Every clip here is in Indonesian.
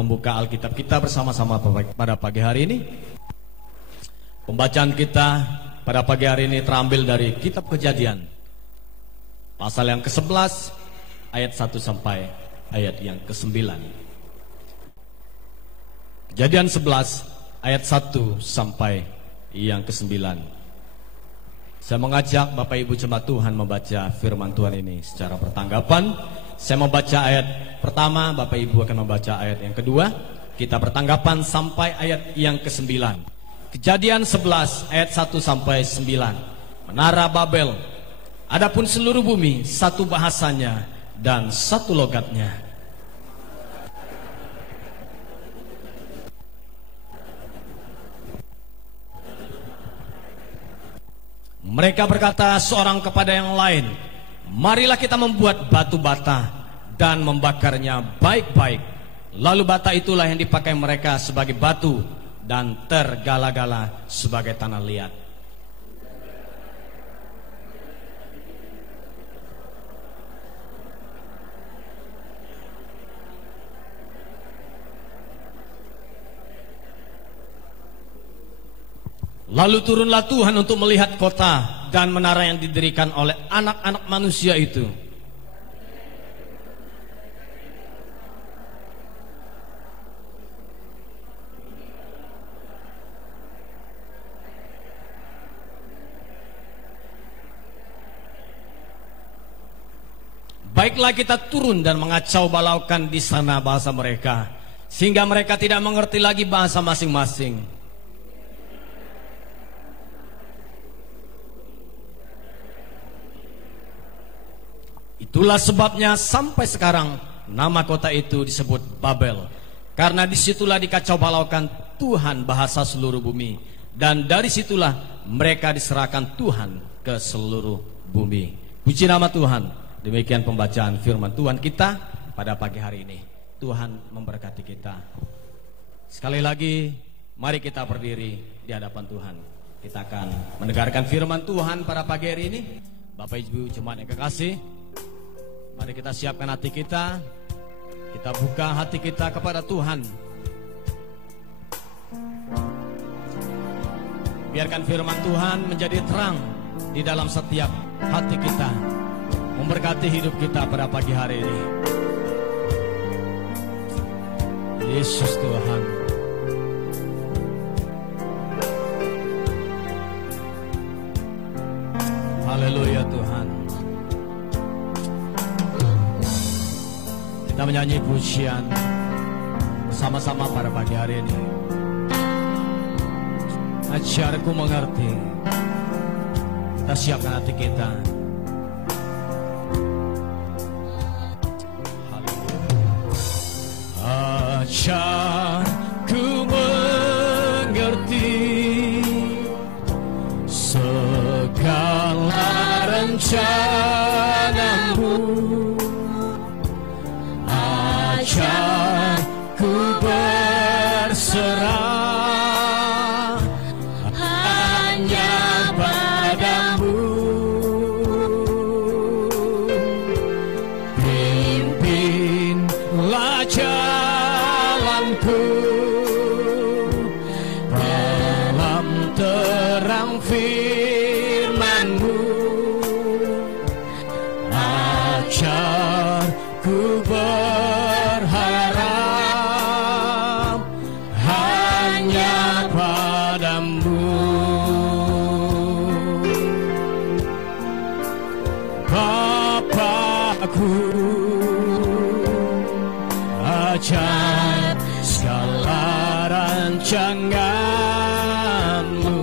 membuka Alkitab kita bersama-sama pada pagi hari ini. Pembacaan kita pada pagi hari ini terambil dari Kitab Kejadian, pasal yang ke-11, ayat 1 sampai ayat yang ke-9. Kejadian 11, ayat 1 sampai yang ke-9. Saya mengajak Bapak Ibu jemaat Tuhan membaca firman Tuhan ini secara bertanggapan. Saya membaca ayat pertama, Bapak Ibu akan membaca ayat yang kedua. Kita bertanggapan sampai ayat yang ke-9. Kejadian 11 ayat 1 sampai 9. Menara Babel. Adapun seluruh bumi satu bahasanya dan satu logatnya. Mereka berkata seorang kepada yang lain, marilah kita membuat batu bata dan membakarnya baik-baik. Lalu bata itulah yang dipakai mereka sebagai batu dan tergala-gala sebagai tanah liat. Lalu turunlah Tuhan untuk melihat kota dan menara yang didirikan oleh anak-anak manusia itu. Baiklah kita turun dan mengacau balaukan di sana bahasa mereka, sehingga mereka tidak mengerti lagi bahasa masing-masing. Itulah sebabnya sampai sekarang nama kota itu disebut Babel, karena disitulah dikacau balaukan Tuhan bahasa seluruh bumi, dan dari situlah mereka diserahkan Tuhan ke seluruh bumi. Puji nama Tuhan. Demikian pembacaan firman Tuhan kita pada pagi hari ini. Tuhan memberkati kita. Sekali lagi, mari kita berdiri di hadapan Tuhan. Kita akan mendengarkan firman Tuhan pada pagi hari ini. Bapak Ibu jemaat yang kekasih, mari kita siapkan hati kita. Kita buka hati kita kepada Tuhan. Biarkan firman Tuhan menjadi terang di dalam setiap hati kita, memberkati hidup kita pada pagi hari ini. Yesus Tuhan. Haleluya Tuhan. Kita menyanyi pujian bersama-sama pada pagi hari ini. Ajarku mengerti. Kita siapkan hati kita. Ajarku mengerti segala rencanamu. Ajarku berserah hanya padamu. Pimpinlah jalanku dalam terang firman-Mu. Ajarku berharap hanya padamu. Bapakku, ajar segala rancangan-Mu.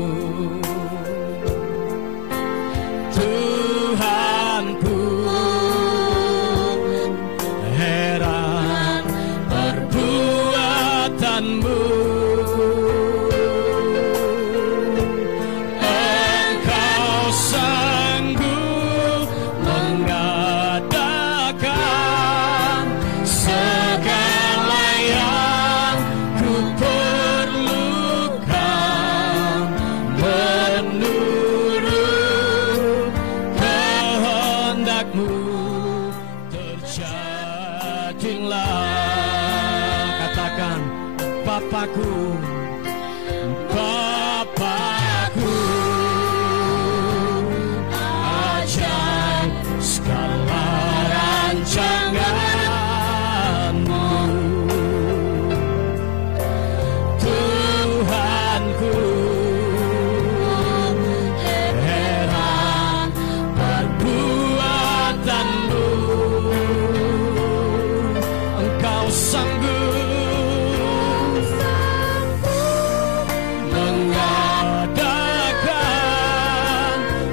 Tuhanku, heran perbuatan-Mu. Engkau sanggup mengadakan segala yang ku perlukan menurut kehendak-Mu. Terjadilah, katakan, Bapakku, Bapakku, ajaib segala rancanganmu. Tuhanku, heran perbuatanmu. Engkau sanggup mengadakan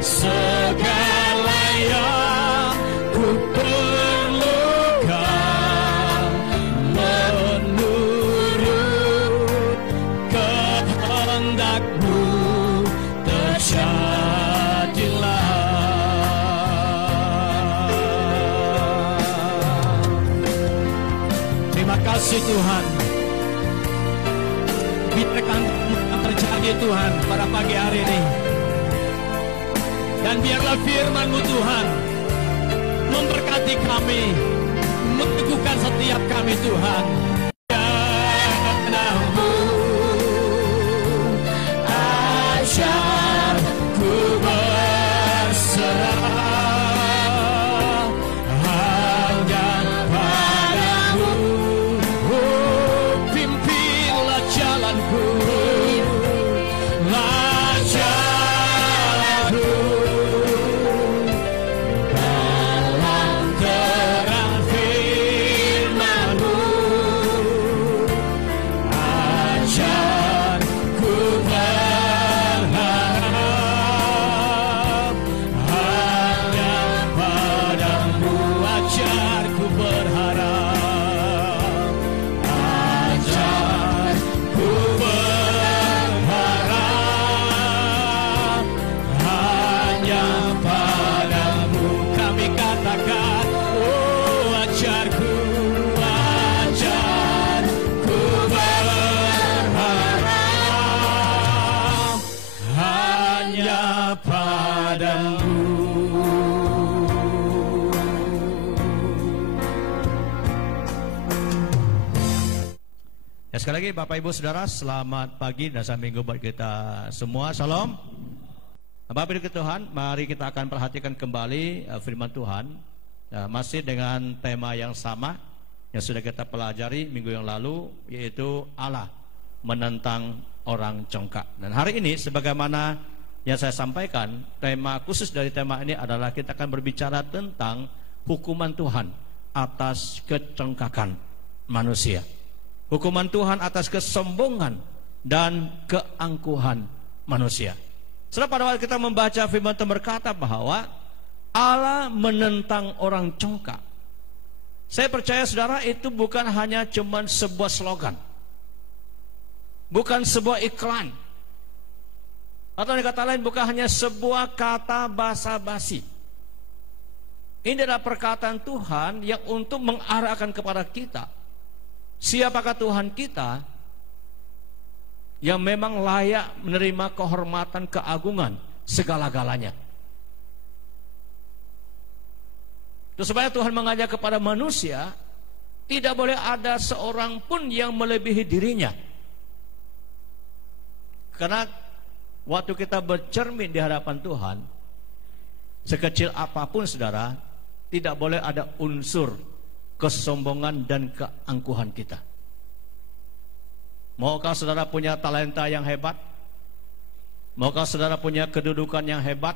segala yang ku perlukan, menurut kehendak-Mu terjadilah. Terima kasih Tuhan. Biarkan terjadi Tuhan pada pagi hari ini. Dan biarlah firman-Mu Tuhan memberkati kami, meneguhkan setiap kami Tuhan. Padamu ajar ku berserah, hanya padamu. Oh, pimpinlah jalanku, jalanku dalam terang firman-Mu. Ajar ku berharap hanya padamu. Ajar ku berharap, ajar ku berharap hanya padamu. Kami katakan, oh ajarku, ajarku berharap hanya padamu. Ya, sekali lagi Bapak Ibu Saudara, selamat pagi dan selamat minggu buat kita semua. Shalom. Bapak Ibu Tuhan, mari kita akan perhatikan kembali firman Tuhan, masih dengan tema yang sama yang sudah kita pelajari minggu yang lalu, yaitu Allah menentang orang congkak. Dan hari ini sebagaimana yang saya sampaikan, tema khusus dari tema ini adalah kita akan berbicara tentang hukuman Tuhan atas kecongkakan manusia. Hukuman Tuhan atas kesombongan dan keangkuhan manusia. Setelah pada waktu kita membaca firman Tuhan berkata bahwa Allah menentang orang congkak. Saya percaya saudara, itu bukan hanya cuman sebuah slogan, bukan sebuah iklan, atau dengan kata lain bukan hanya sebuah kata basa-basi. Ini adalah perkataan Tuhan yang untuk mengarahkan kepada kita, siapakah Tuhan kita yang memang layak menerima kehormatan, keagungan, segala-galanya. Terus supaya Tuhan mengajak kepada manusia, tidak boleh ada seorang pun yang melebihi dirinya. Karena waktu kita bercermin di hadapan Tuhan, sekecil apapun saudara, tidak boleh ada unsur kesombongan dan keangkuhan kita. Maukah saudara punya talenta yang hebat? Maukah saudara punya kedudukan yang hebat?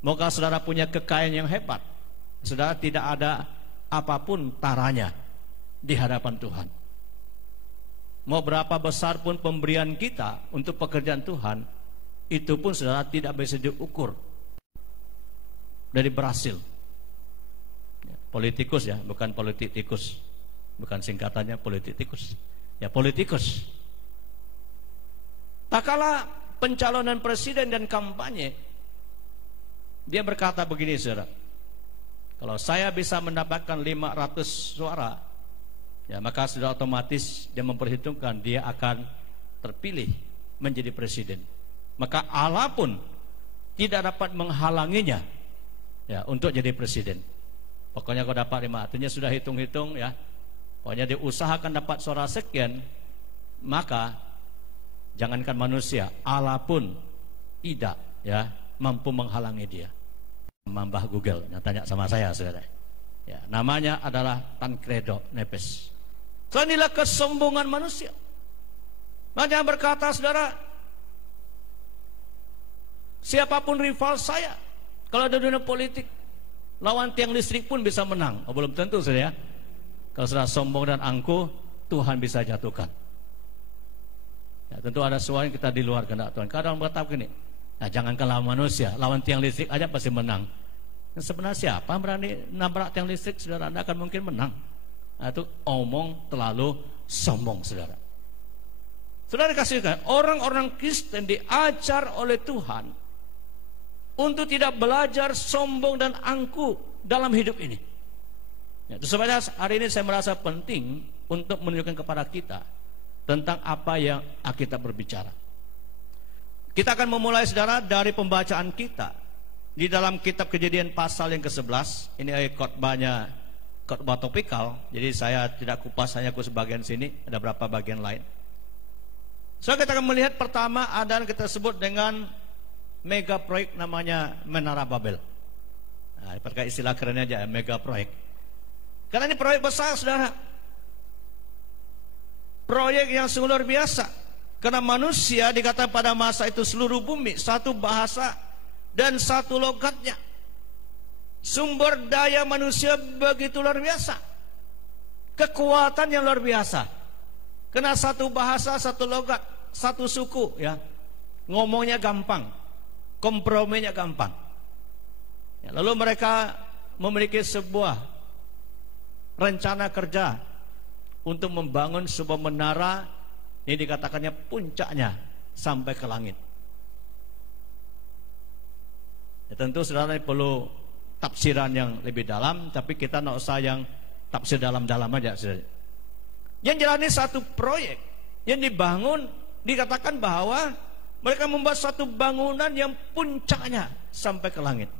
Maukah saudara punya kekayaan yang hebat? Saudara, tidak ada apapun taranya di hadapan Tuhan. Mau berapa besar pun pemberian kita untuk pekerjaan Tuhan, itu pun saudara tidak bisa diukur dari berhasil. Politikus ya, bukan politik tikus, bukan singkatannya politik tikus. Ya, politikus. Tak kala pencalonan presiden dan kampanye, dia berkata begini saudara, kalau saya bisa mendapatkan 500 suara, ya maka sudah otomatis dia memperhitungkan dia akan terpilih menjadi presiden. Maka Allah pun tidak dapat menghalanginya ya untuk jadi presiden. Pokoknya kalau dapat 5, artinya sudah hitung-hitung ya. Pokoknya dia usahakan dapat suara sekian, maka jangankan manusia, Allah pun tidak mampu menghalangi dia. Mbah Google yang tanya sama saya, saudara. Ya, namanya adalah Tancredo Nepes. So, inilah kesombongan manusia. Banyak berkata, saudara, siapapun rival saya, kalau ada dunia politik, lawan tiang listrik pun bisa menang. Oh, belum tentu, saudara. Kalau sudah sombong dan angkuh, Tuhan bisa jatuhkan. Ya, tentu ada suara yang kita di luar kehendak Tuhan. Kadang berkata begini, nah, jangankan lawan manusia, lawan tiang listrik aja pasti menang. Dan sebenarnya siapa berani nabrak tiang listrik, saudara? Anda akan mungkin menang. Nah, itu omong terlalu sombong, saudara. Saudara dikasihkan, orang-orang Kristen diajar oleh Tuhan untuk tidak belajar sombong dan angkuh dalam hidup ini. Ya, itu sebabnya hari ini saya merasa penting untuk menunjukkan kepada kita tentang apa yang Alkitab berbicara. Kita akan memulai, saudara, dari pembacaan kita di dalam kitab Kejadian pasal yang ke-11. Ini khotbah topikal, jadi saya tidak kupas hanya ke sebagian sini, ada berapa bagian lain. So, kita akan melihat pertama ada yang kita sebut dengan mega proyek namanya Menara Babel. Nah, pakai istilah kerennya aja, mega proyek. Karena ini proyek besar, saudara. Proyek yang sungguh luar biasa. Karena manusia dikatakan pada masa itu seluruh bumi, satu bahasa dan satu logatnya. Sumber daya manusia begitu luar biasa. Kekuatan yang luar biasa. Karena satu bahasa, satu logat, satu suku, ya. Ngomongnya gampang, komprominya gampang. Ya, lalu mereka memiliki sebuah rencana kerja untuk membangun sebuah menara, ini dikatakannya puncaknya sampai ke langit. Ya, tentu saudara perlu tafsiran yang lebih dalam, tapi kita tidak usah yang tafsir dalam-dalam aja, saudara. Yang jelas ini satu proyek yang dibangun, dikatakan bahwa mereka membuat satu bangunan yang puncaknya sampai ke langit.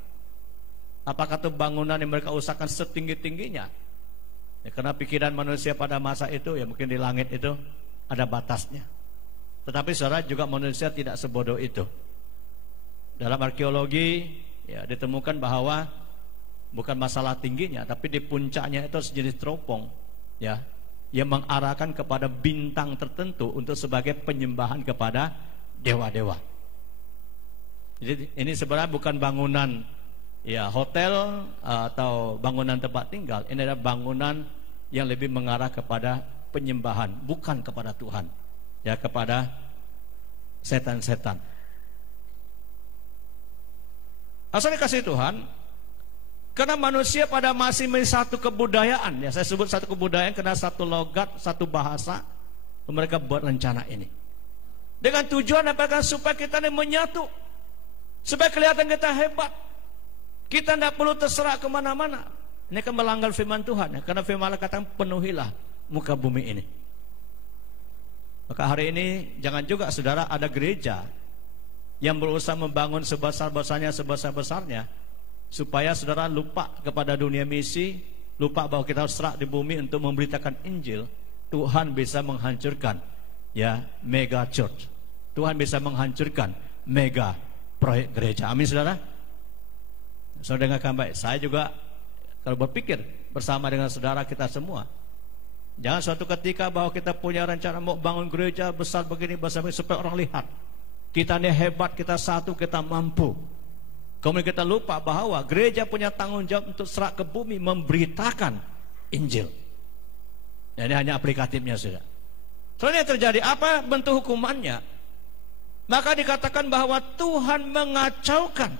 Apakah itu bangunan yang mereka usahakan setinggi-tingginya? Ya, karena pikiran manusia pada masa itu, ya mungkin di langit itu ada batasnya. Tetapi saudara, juga manusia tidak sebodoh itu. Dalam arkeologi, ya, ditemukan bahwa bukan masalah tingginya, tapi di puncaknya itu sejenis teropong, ya, yang mengarahkan kepada bintang tertentu untuk sebagai penyembahan kepada dewa-dewa. Jadi ini sebenarnya bukan bangunan, ya, hotel atau bangunan tempat tinggal. Ini adalah bangunan yang lebih mengarah kepada penyembahan, bukan kepada Tuhan, ya, kepada setan-setan. Asal dikasih Tuhan, karena manusia pada masih satu kebudayaan, ya, saya sebut satu kebudayaan karena satu logat, satu bahasa, mereka buat rencana ini dengan tujuan apakah? Supaya kita ini menyatu, supaya kelihatan kita hebat. Kita tidak perlu terserah kemana-mana. Ini kan melanggar firman Tuhan, ya, karena firman Allah katakan penuhilah muka bumi ini. Maka hari ini jangan juga, saudara, ada gereja yang berusaha membangun sebesar-besarnya, sebesar-besarnya, supaya saudara lupa kepada dunia misi, lupa bahwa kita harus serak di bumi untuk memberitakan Injil. Tuhan bisa menghancurkan, ya, mega church. Tuhan bisa menghancurkan mega proyek gereja. Amin, saudara. Saudara dengarkan baik. Saya juga kalau berpikir bersama dengan saudara kita semua, jangan suatu ketika bahwa kita punya rencana mau bangun gereja besar begini, besar begini, supaya orang lihat kita ini hebat, kita satu, kita mampu. Kemudian kita lupa bahwa gereja punya tanggung jawab untuk serak ke bumi memberitakan Injil. Ya, ini hanya aplikatifnya, saudara. Soalnya terjadi apa bentuk hukumannya? Maka dikatakan bahwa Tuhan mengacaukan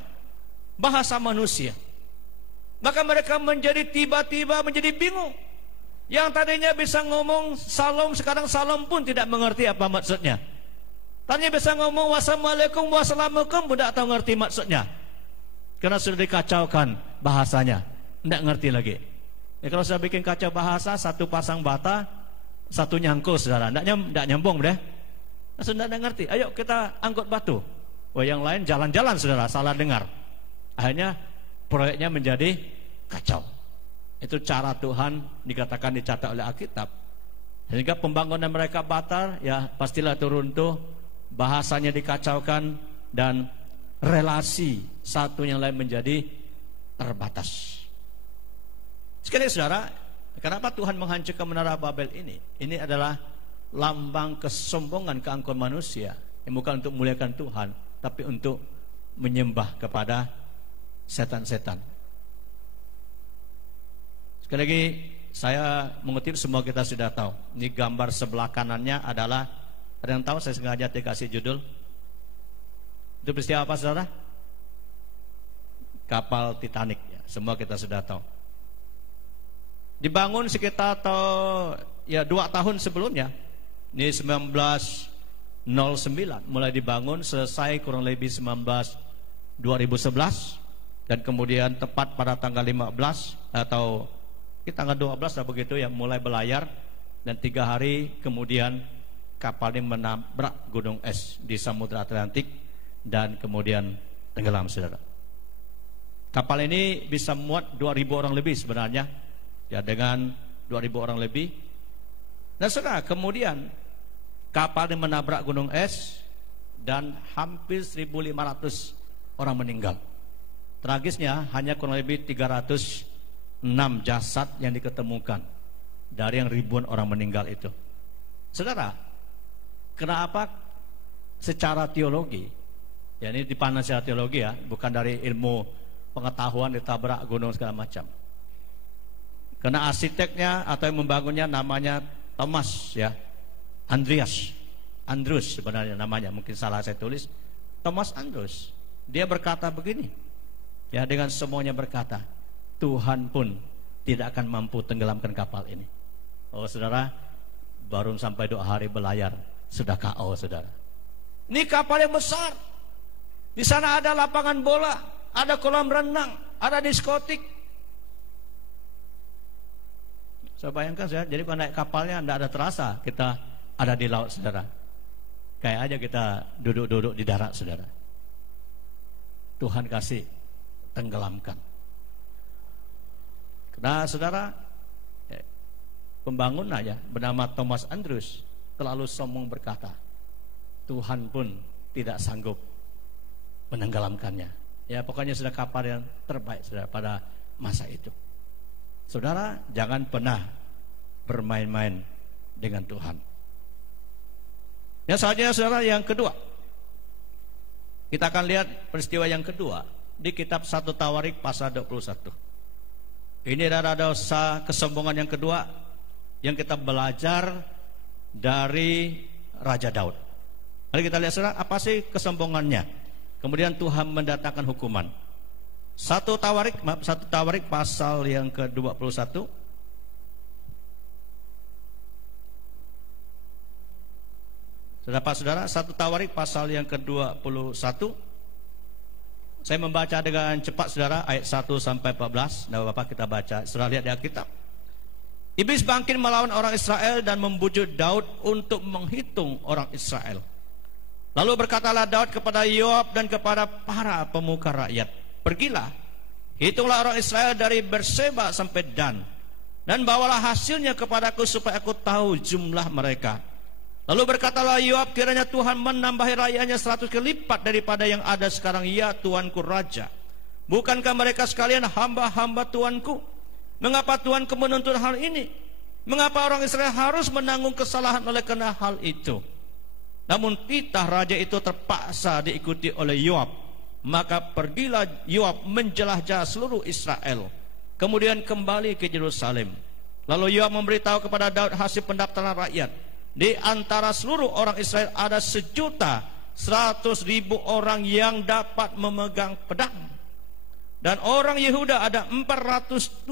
bahasa manusia. Maka mereka menjadi tiba-tiba menjadi bingung. Yang tadinya bisa ngomong salam, sekarang salam pun tidak mengerti apa maksudnya. Tadinya bisa ngomong wassalamualaikum, wassalamualaikum, tidak tahu ngerti maksudnya. Karena sudah dikacaukan bahasanya, tidak ngerti lagi. Ya, kalau sudah bikin kacau bahasa, satu pasang bata, satu nyangkul, saudara, tidak nyambung deh. Sudah tidak ngerti. Ayo kita angkut batu. Wah, yang lain jalan-jalan, saudara, salah dengar. Akhirnya proyeknya menjadi kacau. Itu cara Tuhan dikatakan dicatat oleh Alkitab. Sehingga pembangunan mereka batal, ya pastilah itu runtuh, bahasanya dikacaukan, dan relasi satu yang lain menjadi terbatas. Sekali saudara, kenapa Tuhan menghancurkan menara Babel ini? Ini adalah lambang kesombongan keangkuhan manusia, yang bukan untuk memuliakan Tuhan, tapi untuk menyembah kepada setan-setan. Sekali lagi saya mengutip, semua kita sudah tahu. Ini gambar sebelah kanannya adalah, ada yang tahu, saya sengaja dikasih judul. Itu peristiwa apa saudara? Kapal Titanic, ya, semua kita sudah tahu. Dibangun sekitar 2 tahun sebelumnya. Ini 1909 mulai dibangun, selesai kurang lebih 2011, dan kemudian tepat pada tanggal 15 atau tanggal 12 lah begitu ya, mulai berlayar, dan 3 hari kemudian kapal ini menabrak gunung es di Samudra Atlantik dan kemudian tenggelam saudara. Kapal ini bisa muat 2.000 orang lebih sebenarnya, ya, dengan 2.000 orang lebih. Dan saudara, kemudian kapal ini menabrak gunung es dan hampir 1.500 orang meninggal. Tragisnya hanya kurang lebih 306 jasad yang diketemukan dari yang ribuan orang meninggal itu. Saudara, kenapa secara teologi, ya ini dipandang secara teologi ya, bukan dari ilmu pengetahuan ditabrak gunung segala macam. Karena arsiteknya atau yang membangunnya namanya Thomas, ya, Andrews sebenarnya namanya, mungkin salah saya tulis, Thomas Andrews. Dia berkata begini, ya, dengan semuanya berkata, Tuhan pun tidak akan mampu tenggelamkan kapal ini. Oh saudara, baru sampai 2 hari berlayar sudah KO saudara. Ini kapal yang besar. Di sana ada lapangan bola, ada kolam renang, ada diskotik. Saya bayangkan saudara, jadi kalau naik kapalnya tidak ada terasa kita ada di laut saudara. Kayak aja kita duduk-duduk di darat saudara. Tuhan kasih tenggelamkan. Nah saudara, pembangunnya ya, bernama Thomas Andrews terlalu sombong berkata, Tuhan pun tidak sanggup menenggelamkannya. Ya pokoknya sudah kapal yang terbaik saudara pada masa itu. Saudara, jangan pernah bermain-main dengan Tuhan. Yang selanjutnya saudara, yang kedua, kita akan lihat peristiwa yang kedua di kitab 1 Tawarik pasal 21. Ini adalah dosa kesombongan yang kedua yang kita belajar dari Raja Daud. Mari kita lihat saudara, apa sih kesombongannya? Kemudian Tuhan mendatangkan hukuman. 1 Tawarik pasal yang ke-21. Saudara, 1 Tawarik pasal yang ke-21. Saya membaca dengan cepat saudara, ayat 1 sampai 14. Nah Bapak kita baca, saudara lihat di Alkitab. Iblis bangkit melawan orang Israel dan membujuk Daud untuk menghitung orang Israel. Lalu berkatalah Daud kepada Yoab dan kepada para pemuka rakyat, pergilah, hitunglah orang Israel dari Berseba sampai Dan, dan bawalah hasilnya kepadaku supaya aku tahu jumlah mereka. Lalu berkatalah Yoab, kiranya Tuhan menambahi rakyatnya 100 kali lipat daripada yang ada sekarang, ya Tuanku Raja. Bukankah mereka sekalian hamba-hamba Tuanku? Mengapa Tuanku menuntut hal ini? Mengapa orang Israel harus menanggung kesalahan oleh karena hal itu? Namun titah raja itu terpaksa diikuti oleh Yoab. Maka pergilah Yoab menjelajah seluruh Israel, kemudian kembali ke Yerusalem. Lalu Yoab memberitahu kepada Daud hasil pendaftaran rakyat. Di antara seluruh orang Israel ada 1.100.000 orang yang dapat memegang pedang, dan orang Yehuda ada 470.000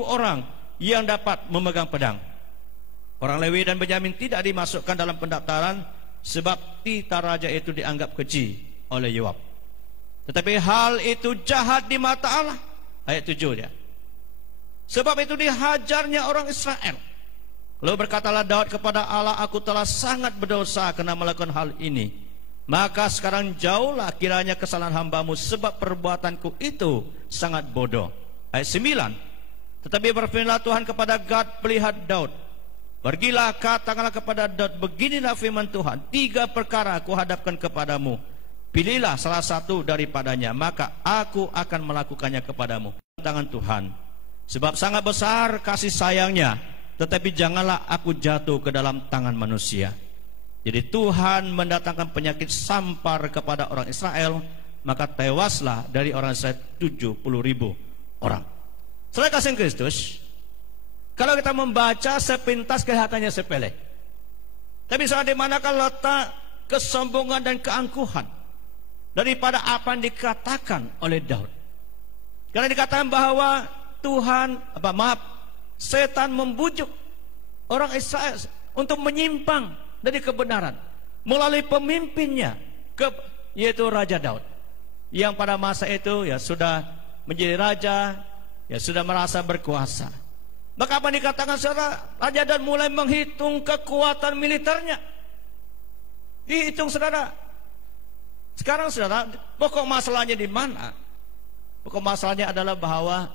orang yang dapat memegang pedang. Orang Lewi dan Benyamin tidak dimasukkan dalam pendaftaran, sebab titah raja itu dianggap keji oleh Yoab. Tetapi hal itu jahat di mata Allah. Ayat 7 dia. Sebab itu dihajarnya orang Israel. Lalu berkatalah Daud kepada Allah, aku telah sangat berdosa karena melakukan hal ini. Maka sekarang jauhlah kiranya kesalahan hambamu, sebab perbuatanku itu sangat bodoh. Ayat 9. Tetapi berfirmanlah Tuhan kepada Gad, pelihat Daud, Pergilah, katakanlah kepada Daud, beginilah firman Tuhan, 3 perkara aku hadapkan kepadamu. Pilihlah salah satu daripadanya, maka aku akan melakukannya kepadamu. Tangan Tuhan, sebab sangat besar kasih sayangnya, tetapi janganlah aku jatuh ke dalam tangan manusia. Jadi Tuhan mendatangkan penyakit sampar kepada orang Israel, maka tewaslah dari orang Israel 70.000 orang. Saudara kasih Kristus, kalau kita membaca sepintas kelihatannya sepele, tapi saudara, di manakah letak kesombongan dan keangkuhan daripada apa yang dikatakan oleh Daud? Karena dikatakan bahwa setan membujuk orang Israel untuk menyimpang dari kebenaran melalui pemimpinnya, yaitu Raja Daud, yang pada masa itu ya sudah menjadi raja, ya sudah merasa berkuasa. Maka apa dikatakan saudara? Raja Daud mulai menghitung kekuatan militernya. Dihitung saudara. Sekarang saudara, pokok masalahnya di mana? Pokok masalahnya adalah bahwa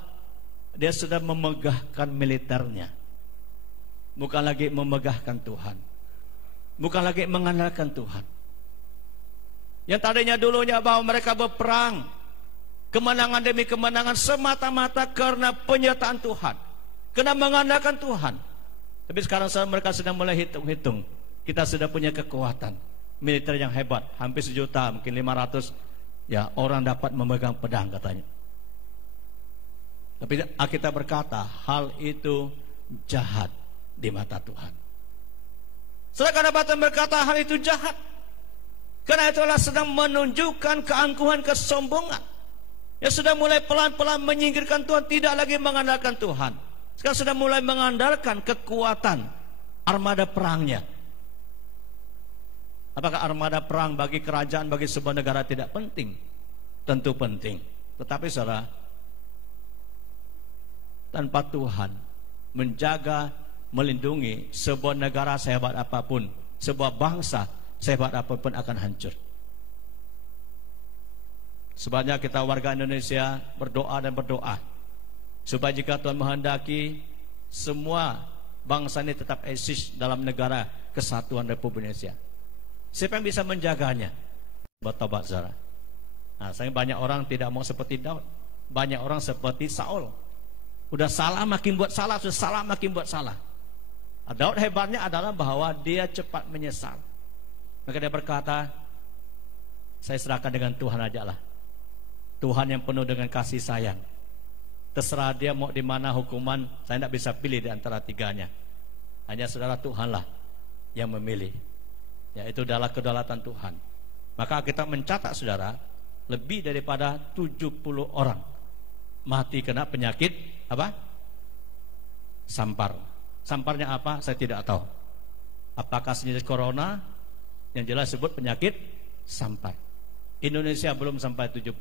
dia sudah memegahkan militernya, bukan lagi memegahkan Tuhan, bukan lagi mengandalkan Tuhan. Yang tadinya dulunya bahwa mereka berperang, kemenangan demi kemenangan semata-mata karena penyertaan Tuhan, karena mengandalkan Tuhan. Tapi sekarang mereka sedang mulai hitung-hitung. Kita sudah punya kekuatan militer yang hebat, hampir 1 juta, mungkin 500 ya orang dapat memegang pedang katanya. Tapi Alkitab berkata hal itu jahat di mata Tuhan. Saudara, Batan berkata hal itu jahat, karena itulah sedang menunjukkan keangkuhan, kesombongan. Ya, sudah mulai pelan-pelan menyingkirkan Tuhan, tidak lagi mengandalkan Tuhan. Sekarang sudah mulai mengandalkan kekuatan armada perangnya. Apakah armada perang bagi kerajaan, bagi sebuah negara tidak penting? Tentu penting. Tetapi saudara, tanpa Tuhan menjaga, melindungi, sebuah negara sehebat apapun, sebuah bangsa sehebat apapun akan hancur. Sebabnya kita warga Indonesia berdoa dan berdoa supaya jika Tuhan menghendaki, semua bangsa ini tetap eksis dalam negara kesatuan Republik Indonesia. Siapa yang bisa menjaganya? Bertobat saudara. Nah, saya banyak orang tidak mau seperti Daud, banyak orang seperti Saul. Udah salah makin buat salah, sudah salah makin buat salah. Daud hebatnya adalah bahwa dia cepat menyesal. Maka dia berkata, saya serahkan dengan Tuhan aja lah. Tuhan yang penuh dengan kasih sayang. Terserah dia mau di mana hukuman, saya tidak bisa pilih di antara tiganya. Hanya saudara, Tuhanlah yang memilih. Yaitu adalah kedaulatan Tuhan. Maka kita mencatat saudara, lebih daripada 70 orang mati kena penyakit apa? Sampar. Samparnya apa? Saya tidak tahu. Apakah sejenis corona? Yang jelas sebut penyakit sampar. Indonesia belum sampai 70.000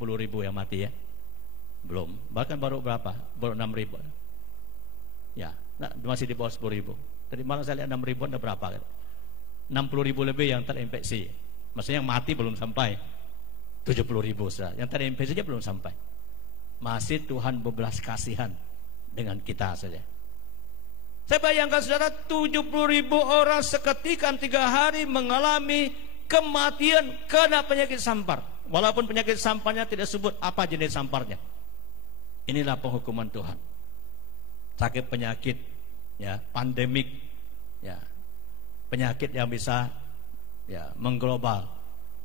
yang mati ya. Belum. Bahkan baru berapa? Baru 6.000. Ya, nah, masih di bawah 10.000. Tadi malam saya lihat 6.000 ada berapa? 60.000 lebih yang terinfeksi. Maksudnya yang mati belum sampai 70.000 saudara. Yang terinfeksi saja belum sampai. Masih Tuhan berbelas kasihan dengan kita saja. Saya bayangkan saudara, 70.000 orang seketika 3 hari mengalami kematian karena penyakit sampar. Walaupun penyakit samparnya tidak sebut apa jenis samparnya. Inilah penghukuman Tuhan. Sakit penyakit, ya, pandemik, ya, penyakit yang bisa ya mengglobal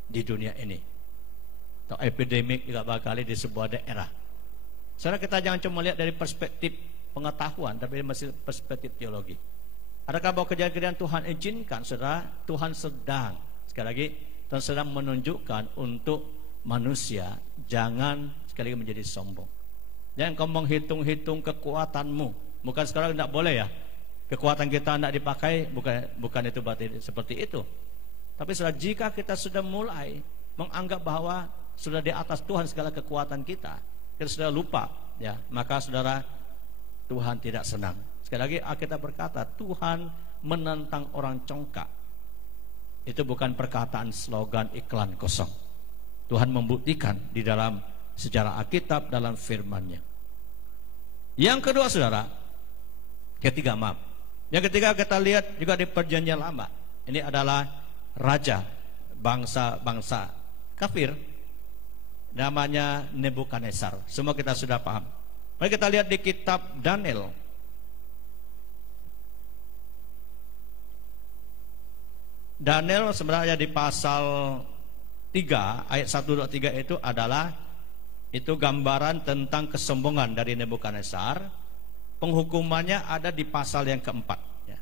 di dunia ini. Atau epidemik juga barangkali di sebuah daerah. Saudara, kita jangan cuma lihat dari perspektif pengetahuan, tapi masih perspektif teologi. Adakah bahwa kejadian-kejadian Tuhan izinkan, saudara? Tuhan sedang, sekali lagi, Tuhan sedang menunjukkan untuk manusia jangan sekali lagi menjadi sombong. Jangan kau menghitung-hitung kekuatanmu. Bukan sekarang tidak boleh ya, kekuatan kita tidak dipakai, bukan itu berarti seperti itu. Tapi saudara, jika kita sudah mulai menganggap bahwa sudah di atas Tuhan segala kekuatan kita sudah lupa, ya, maka saudara, Tuhan tidak senang. Sekali lagi Alkitab berkata, Tuhan menentang orang congkak. Itu bukan perkataan slogan iklan kosong. Tuhan membuktikan di dalam sejarah Alkitab, dalam firman-Nya. Yang kedua saudara, ketiga maaf, Yang ketiga kita lihat juga di Perjanjian Lama. Ini adalah raja bangsa-bangsa kafir, namanya Nebukadnezar. Semua kita sudah paham. Mari kita lihat di kitab Daniel. Daniel sebenarnya di pasal 3 ayat 1, 2, 3 itu adalah itu gambaran tentang kesombongan dari Nebukadnezar. Penghukumannya ada di pasal yang keempat ya.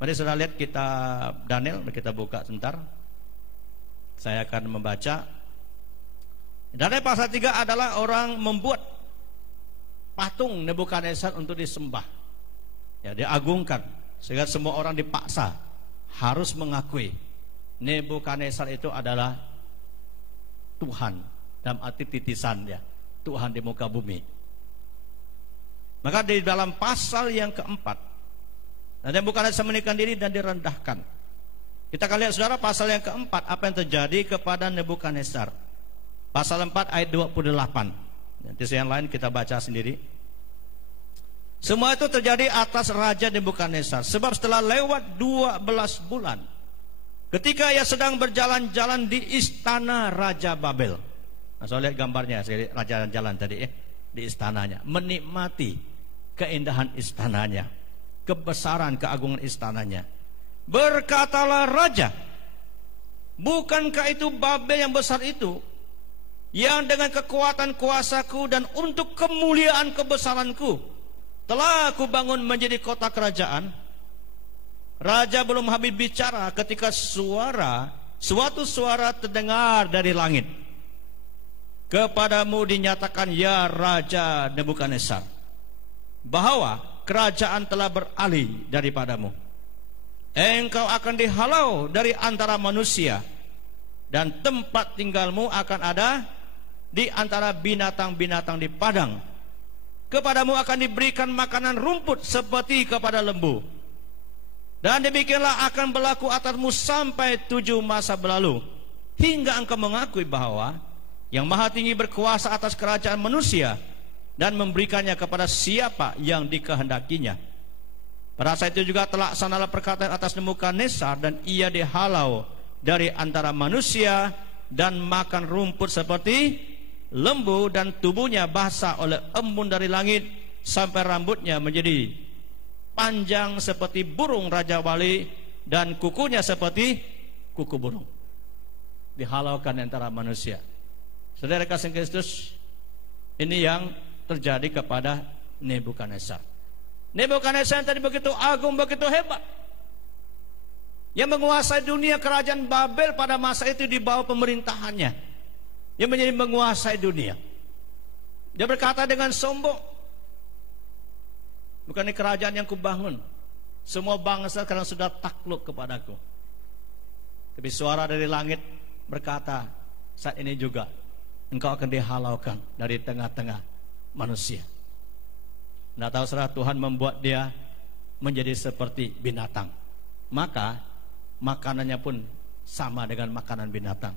Mari saudara lihat kitab Daniel, kita buka sebentar. Saya akan membaca. Daniel pasal 3 adalah orang membuat patung Nebukadnezar untuk disembah ya, diagungkan, sehingga semua orang dipaksa harus mengakui Nebukadnezar itu adalah Tuhan, dalam arti titisan ya, Tuhan di muka bumi. Maka di dalam pasal yang keempat, Nebukadnezar menikah diri dan direndahkan. Kita akan lihat saudara pasal yang keempat, apa yang terjadi kepada Nebukadnezar. Pasal 4 ayat 28. Nanti yang lain kita baca sendiri. Semua itu terjadi atas Raja Nebukadnezar, sebab setelah lewat 12 bulan, ketika ia sedang berjalan-jalan di istana Raja Babel. Nah, saya lihat gambarnya, saya lihat Raja jalan tadi ya, di istananya, menikmati keindahan istananya, kebesaran keagungan istananya. Berkatalah Raja, bukankah itu Babel yang besar itu, yang dengan kekuatan kuasaku dan untuk kemuliaan kebesaranku telah aku bangun menjadi kota kerajaan? Raja belum habis bicara ketika suatu suara terdengar dari langit. Kepadamu dinyatakan, ya Raja Nebukadnezar, bahwa kerajaan telah beralih daripadamu. Engkau akan dihalau dari antara manusia, dan tempat tinggalmu akan ada di antara binatang-binatang di padang. Kepadamu akan diberikan makanan rumput seperti kepada lembu. Dan demikianlah akan berlaku atasmu sampai 7 masa berlalu, hingga engkau mengakui bahwa Yang Maha Tinggi berkuasa atas kerajaan manusia dan memberikannya kepada siapa yang dikehendakinya. Pada saat itu juga terlaksanalah perkataan atas Nebukadnezar, dan ia dihalau dari antara manusia dan makan rumput seperti lembu, dan tubuhnya basah oleh embun dari langit sampai rambutnya menjadi panjang seperti burung Raja Wali, dan kukunya seperti kuku burung. Dihalaukan antara manusia. Saudara kasih Kristus, ini yang terjadi kepada Nebukadnezar. Nebukadnezar tadi begitu agung, begitu hebat, yang menguasai dunia. Kerajaan Babel pada masa itu di bawah pemerintahannya, yang menjadi menguasai dunia. Dia berkata dengan sombong, bukan ini kerajaan yang kubangun, semua bangsa sekarang sudah takluk kepadaku. Tapi suara dari langit berkata, saat ini juga engkau akan dihalaukan dari tengah-tengah manusia. Nah, tahu saudara, Tuhan membuat dia menjadi seperti binatang, maka makanannya pun sama dengan makanan binatang.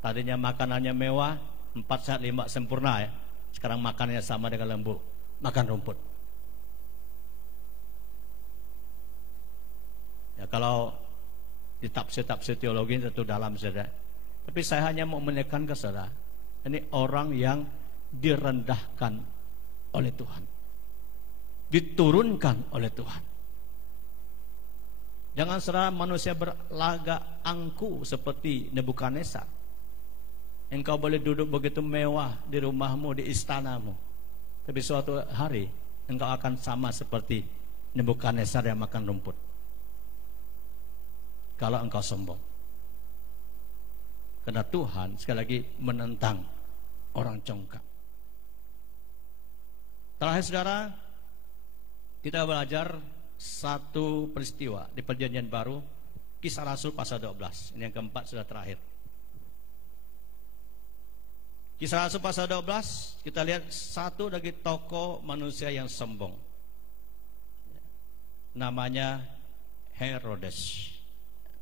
Tadinya makanannya mewah, 4 sehat 5 sempurna ya. Sekarang makanannya sama dengan lembu, makan rumput. Ya, kalau di tafsir-tafsir teologi tentu dalam saudara. Tapi saya hanya mau menekan ke saudara, ini orang yang direndahkan oleh Tuhan, diturunkan oleh Tuhan. Jangan saudara manusia berlagak angku seperti Nebukadnezar. Engkau boleh duduk begitu mewah di rumahmu, di istanamu, tapi suatu hari engkau akan sama seperti Nebukadnezar yang makan rumput, kalau engkau sombong. Karena Tuhan sekali lagi menentang orang congkak. Terakhir saudara, kita belajar satu peristiwa di Perjanjian Baru, Kisah Rasul pasal 12. Ini yang keempat, sudah terakhir. Kisah Rasul pasal 12, kita lihat satu lagi tokoh manusia yang sombong, namanya Herodes.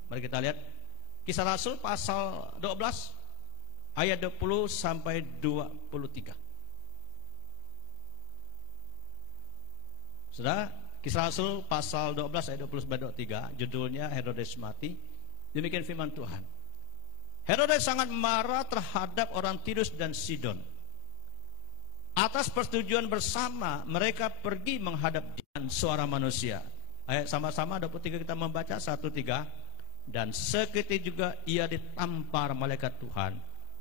Mari kita lihat Kisah Rasul pasal 12 ayat 20 sampai 23. Sudah, Kisah Rasul pasal 12 ayat 20-23, judulnya Herodes mati. Demikian firman Tuhan. Herodes sangat marah terhadap orang Tirus dan Sidon. Atas persetujuan bersama mereka pergi menghadap dengan suara manusia. Ayat sama-sama 23 kita membaca 1-3. Dan seketika juga ia ditampar malaikat Tuhan,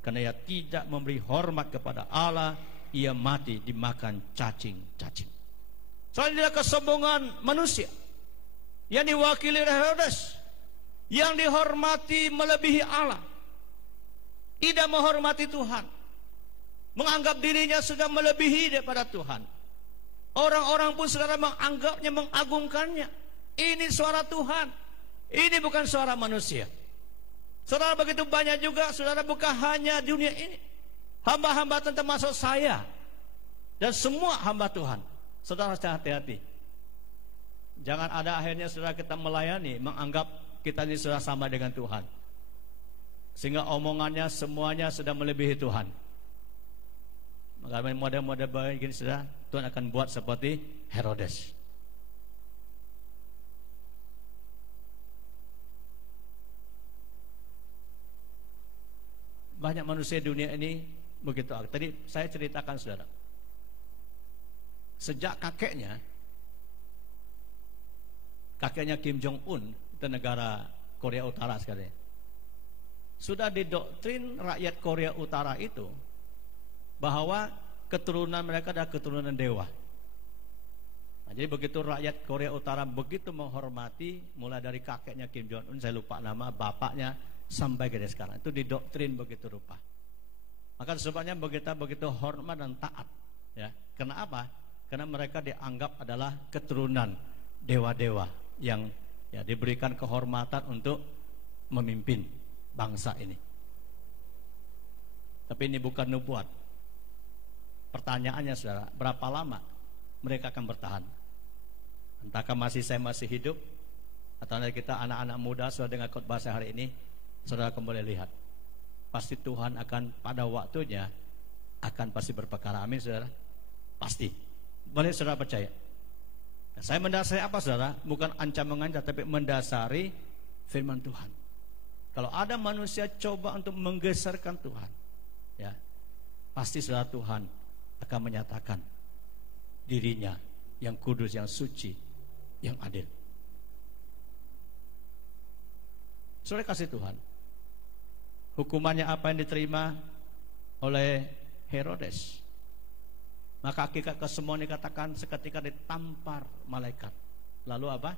karena ia tidak memberi hormat kepada Allah, ia mati dimakan cacing-cacing. Soalnya kesombongan manusia yang diwakili oleh Herodes, yang dihormati melebihi Allah, tidak menghormati Tuhan, menganggap dirinya sudah melebihi daripada Tuhan. Orang-orang pun saudara menganggapnya, mengagungkannya. Ini suara Tuhan, ini bukan suara manusia. Saudara, begitu banyak juga saudara, bukan hanya dunia ini, hamba-hamba termasuk saya dan semua hamba Tuhan. Saudara harus hati-hati. Jangan ada akhirnya saudara kita melayani menganggap kita ini sudah sama dengan Tuhan, sehingga omongannya semuanya sudah melebihi Tuhan. Maka model-model begini saudara, Tuhan akan buat seperti Herodes. Banyak manusia dunia ini begitu. Tadi saya ceritakan saudara, sejak kakeknya Kim Jong Un, itu negara Korea Utara sekarang, sudah didoktrin rakyat Korea Utara itu bahwa keturunan mereka adalah keturunan dewa. Nah, jadi begitu rakyat Korea Utara begitu menghormati, mulai dari kakeknya Kim Jong Un, saya lupa nama, bapaknya, sampai ke sekarang, itu didoktrin begitu rupa. Maka sebabnya begitu hormat dan taat. Ya, kenapa? Karena mereka dianggap adalah keturunan dewa-dewa yang ya diberikan kehormatan untuk memimpin bangsa ini. Tapi ini bukan nubuat. Pertanyaannya saudara, berapa lama mereka akan bertahan? Entahkah saya masih hidup, atau kita anak-anak muda sudah dengar khotbah saya hari ini, saudara kembali lihat, pasti Tuhan akan pada waktunya akan pasti berperkara. Amin saudara, pasti. Boleh saudara percaya? Nah, saya mendasari apa saudara? Bukan ancam-mengancam, tapi mendasari firman Tuhan. Kalau ada manusia coba untuk menggeserkan Tuhan, ya pasti saudara, Tuhan akan menyatakan dirinya yang kudus, yang suci, yang adil. Saudara kasih Tuhan, hukumannya apa yang diterima oleh Herodes? Maka hakikat kesemuanya dikatakan seketika ditampar malaikat. Lalu apa?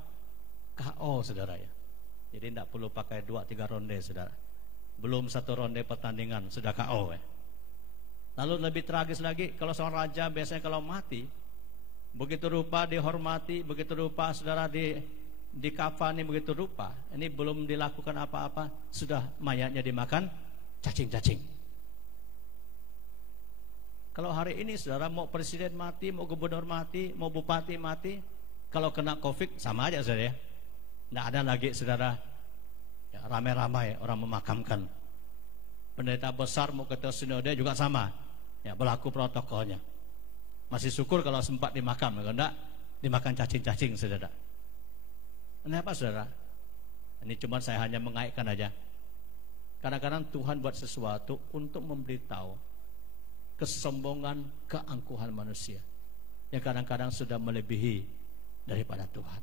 KO saudara ya. Jadi tidak perlu pakai 2-3 ronde saudara. Belum 1 ronde pertandingan sudah KO ya. Lalu lebih tragis lagi, kalau seorang raja biasanya kalau mati, begitu rupa dihormati, begitu rupa saudara dikafani, begitu rupa, ini belum dilakukan apa-apa, sudah mayatnya dimakan cacing-cacing. Kalau hari ini saudara, mau presiden mati, mau gubernur mati, mau bupati mati, kalau kena COVID sama aja saudara ya. Tidak ada lagi saudara ya, ramai-ramai orang memakamkan. Pendeta besar mau ketua sinode juga sama ya, berlaku protokolnya. Masih syukur kalau sempat dimakam, kalau tidak dimakan cacing-cacing saudara. Kenapa saudara? Ini cuma saya hanya mengaitkan aja. Kadang-kadang Tuhan buat sesuatu untuk memberitahu kesombongan, keangkuhan manusia yang kadang-kadang sudah melebihi daripada Tuhan.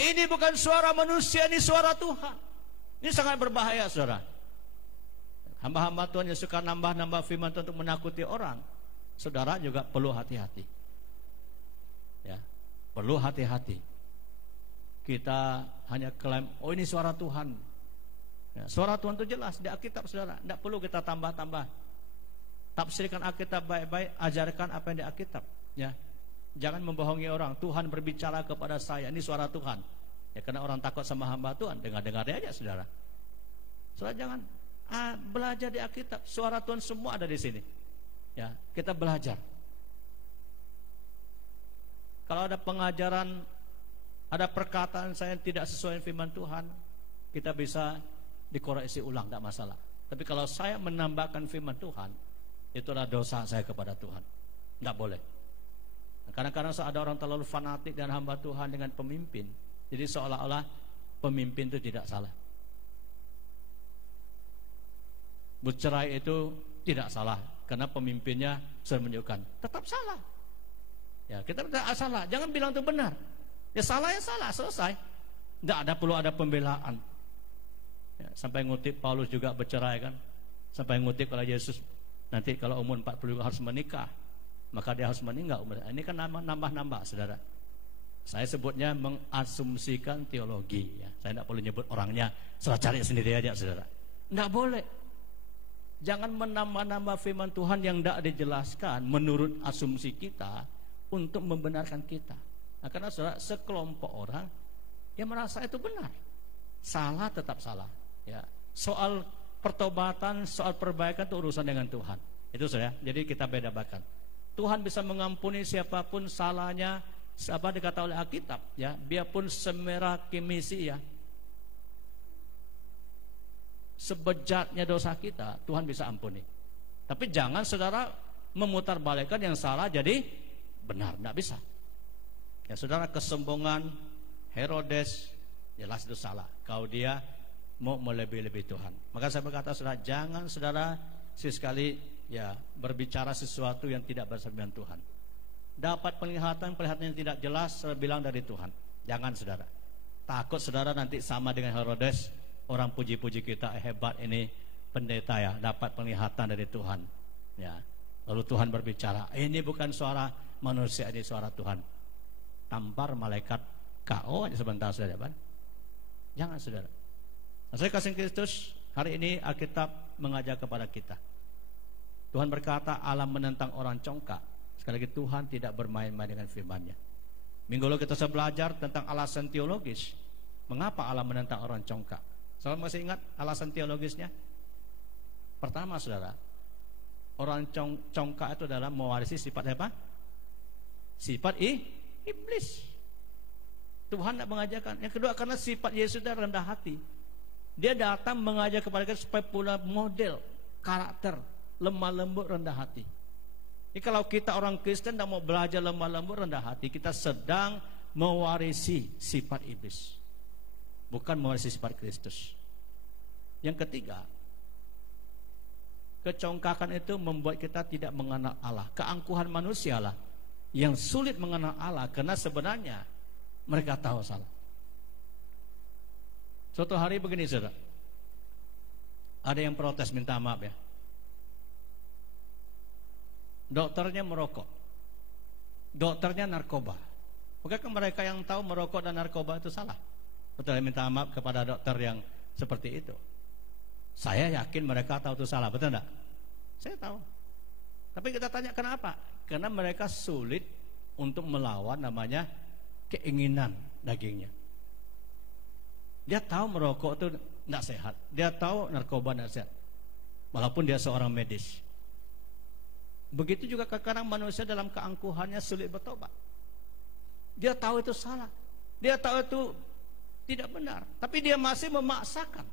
Ini bukan suara manusia, ini suara Tuhan. Ini sangat berbahaya saudara. Hamba-hamba Tuhan yang suka nambah-nambah firman Tuhan untuk menakuti orang, saudara juga perlu hati-hati. Ya, perlu hati-hati. Kita hanya klaim, oh ini suara Tuhan. Ya, suara Tuhan itu jelas di Alkitab saudara. Tidak perlu kita tambah-tambah. Tafsirkan Alkitab baik-baik, ajarkan apa yang di Alkitab. Ya, jangan membohongi orang. Tuhan berbicara kepada saya, ini suara Tuhan. Ya, karena orang takut sama hamba Tuhan, dengar-dengar aja saudara. Saudara jangan belajar di Alkitab. Suara Tuhan semua ada di sini. Ya, kita belajar. Kalau ada pengajaran, ada perkataan saya yang tidak sesuai dengan firman Tuhan, kita bisa dikoreksi ulang, tidak masalah. Tapi kalau saya menambahkan firman Tuhan, itu adalah dosa saya kepada Tuhan. Tidak boleh. Kadang-kadang ada orang terlalu fanatik dan hamba Tuhan dengan pemimpin. Jadi seolah-olah pemimpin itu tidak salah. Bercerai itu tidak salah karena pemimpinnya sudah menunjukkan. Tetap salah. Ya, kita tidak salah. Jangan bilang itu benar. Ya salah, selesai. Tidak perlu ada pembelaan. Ya, sampai ngutip Paulus juga bercerai kan. Sampai ngutip kalau Yesus nanti kalau umur 40 harus menikah, maka dia harus meninggal umur. Ini kan nambah-nambah, saudara. Saya sebutnya mengasumsikan teologi. Ya. Saya tidak perlu nyebut orangnya. Saudara cari sendiri aja, saudara. Tidak boleh. Jangan menambah-nambah firman Tuhan yang tidak dijelaskan menurut asumsi kita untuk membenarkan kita. Nah, karena saudara, sekelompok orang yang merasa itu benar, salah tetap salah. Ya, soal pertobatan, soal perbaikan itu urusan dengan Tuhan. Itu saudara. Jadi kita bedakan. Tuhan bisa mengampuni siapapun salahnya, apa dikata oleh Alkitab, ya, biarpun semerah kimisi ya. Sebejatnya dosa kita, Tuhan bisa ampuni. Tapi jangan saudara memutarbalikkan yang salah jadi benar, tidak bisa. Ya saudara, kesombongan Herodes jelas itu salah. Kalau dia mau melebih-lebih Tuhan. Maka saya berkata saudara, jangan saudara sekali ya berbicara sesuatu yang tidak bersama dengan Tuhan. Dapat penglihatan yang tidak jelas, saudara bilang dari Tuhan. Jangan saudara. Takut saudara nanti sama dengan Herodes. Orang puji-puji kita hebat ini pendeta ya, dapat penglihatan dari Tuhan. Ya. Lalu Tuhan berbicara, ini bukan suara manusia, ini suara Tuhan. Tampar malaikat KO sebentar saudara. Jangan saudara. Nah, saya kasih Kristus, hari ini Alkitab mengajak kepada kita. Tuhan berkata Allah menentang orang congkak. Sekali lagi Tuhan tidak bermain-main dengan firman-Nya. Minggu lalu kita belajar tentang alasan teologis. Mengapa Allah menentang orang congkak? Saudara masih ingat alasan teologisnya? Pertama saudara, orang congkak itu adalah mewarisi sifat apa? Sifat iblis. Tuhan tidak mengajarkan. Yang kedua, karena sifat Yesus itu rendah hati. Dia datang mengajak kepada kita supaya pula model karakter lemah lembut rendah hati. Jadi kalau kita orang Kristen tidak mau belajar lemah lembut rendah hati, kita sedang mewarisi sifat iblis, bukan mewarisi sifat Kristus. Yang ketiga, kecongkakan itu membuat kita tidak mengenal Allah. Keangkuhan manusia lah yang sulit mengenal Allah, karena sebenarnya mereka tahu salah. Suatu hari begini saudara, ada yang protes minta maaf ya. Dokternya merokok, dokternya narkoba. Bukankah mereka yang tahu merokok dan narkoba itu salah? Betul, minta maaf kepada dokter yang seperti itu. Saya yakin mereka tahu itu salah, betul enggak? Saya tahu. Tapi kita tanya kenapa? Karena mereka sulit untuk melawan namanya keinginan dagingnya. Dia tahu merokok itu tidak sehat, dia tahu narkoba tidak sehat, walaupun dia seorang medis. Begitu juga kadang manusia dalam keangkuhannya sulit bertobat. Dia tahu itu salah, dia tahu itu tidak benar, tapi dia masih memaksakan.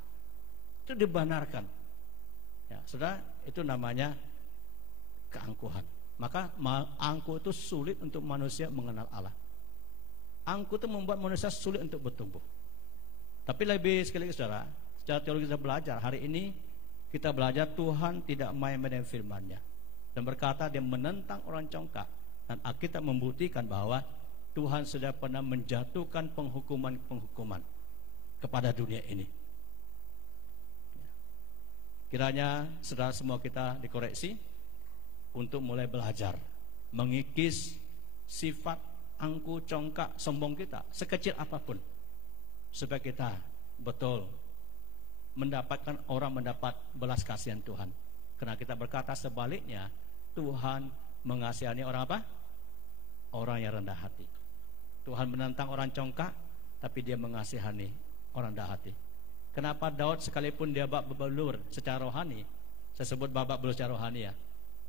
Itu dibenarkan. Ya, saudara, itu namanya keangkuhan. Maka angkuh itu sulit untuk manusia mengenal Allah. Angkuh itu membuat manusia sulit untuk bertumbuh. Tapi lebih sekali lagi saudara, secara teologi kita belajar. Hari ini kita belajar Tuhan tidak main-main dengan firman-Nya, dan berkata dia menentang orang congkak. Dan Alkitab membuktikan bahwa Tuhan sudah pernah menjatuhkan penghukuman kepada dunia ini. Kiranya saudara semua kita dikoreksi untuk mulai belajar mengikis sifat angkuh, congkak, sombong kita sekecil apapun, supaya kita betul mendapatkan orang mendapat belas kasihan Tuhan. Karena kita berkata sebaliknya, Tuhan mengasihani orang apa? Orang yang rendah hati. Tuhan menentang orang congkak, tapi dia mengasihani orang rendah hati. Kenapa Daud sekalipun dia babak belur secara rohani, saya sebut babak belur secara rohani ya,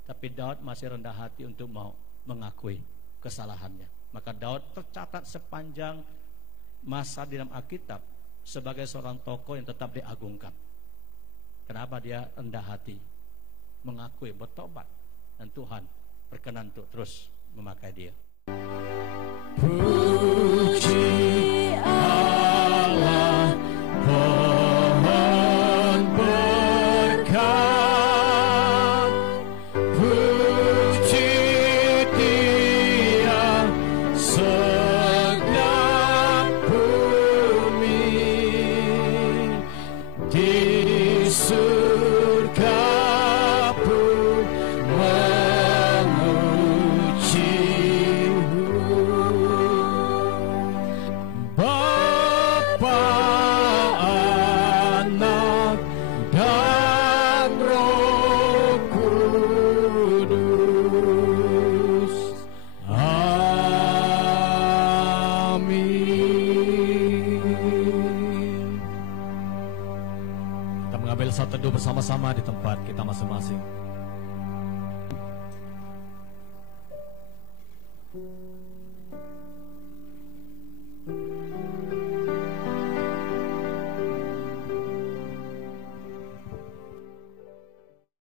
tapi Daud masih rendah hati untuk mau mengakui kesalahannya. Maka Daud tercatat sepanjang masa di dalam Alkitab sebagai seorang tokoh yang tetap diagungkan. Kenapa dia rendah hati, mengakui, bertobat, dan Tuhan berkenan untuk terus memakai dia. Puji Allah, pohon berkat. Puji Dia, segenap bumi. Di surga pun Bapa, Anak, dan Roh Kudus. Amin. Kita mengambil saat teduh bersama-sama di tempat kita masing-masing.